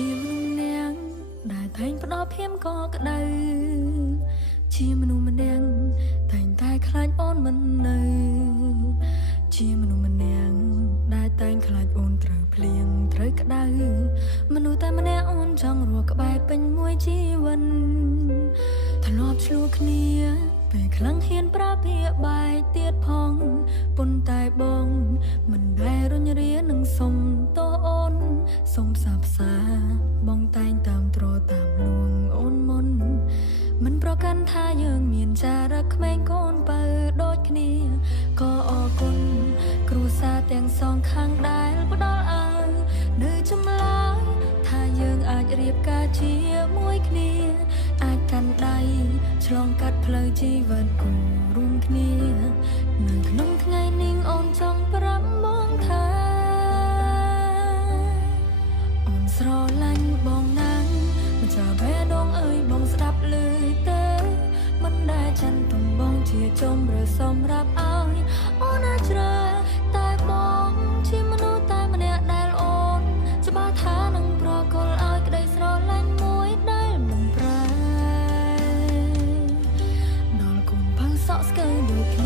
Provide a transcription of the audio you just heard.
ជាមនុស្សម្នាក់ដែលតែងផ្ដោតភៀមក៏ក្តៅជាមនុស្សម្នាក់តែងតែខ្លាចអូនមិននៅជាមនុស្សម្នាក់ដែលតែងខ្លាចអូនត្រូវភ្លៀងត្រូវក្តៅមនុស្សតែម្នាក់អូនចង់រស់ក្បែរពេញមួយជីវិតធ្លាប់ឆ្លោះគ្នាពេលខ្លាំងហ៊ានប្រើពាក្យបែកទៀតផងប៉ុន្តែបងមិនដែលរញរានឹងសុំទោសអូនសុំសាផ្សាបងតែងតាមត្រតាមលួងអូនមុនមិនប្រកាន់ថាយើងមានចារឹកក្មេងកូនបើដូចគ្នាក៏អរគុណគ្រួសារទាំងសងខាងដែលផ្ដល់ឲ្យនៅចម្លើយថាយើងអាចរៀបការជាមួយគ្នាអាចកាន់ដៃឆ្លងកាត់ផ្លូវជីវិតគូរួមគ្នានៅក្នុងថ្ងៃនេះអូនចង់ប្រាប់បងថាអូនស្រឡាញ់បងណាស់មិនចាំបេះដូងអើយបងស្ដាប់ឮទេមិនដែលចង់ទំបងជាចំរើសម្រាប់ឲ្យអូនអាចជ្រើតែបងជាមនុស្សតែម្នាក់ដែលអូនច្បាស់ថានឹងប្រគល់ឲ្យក្តីស្រឡាញ់មួយដែលមិនប្រែដល់កូនផៅសក់ស្កើដូចគ្នា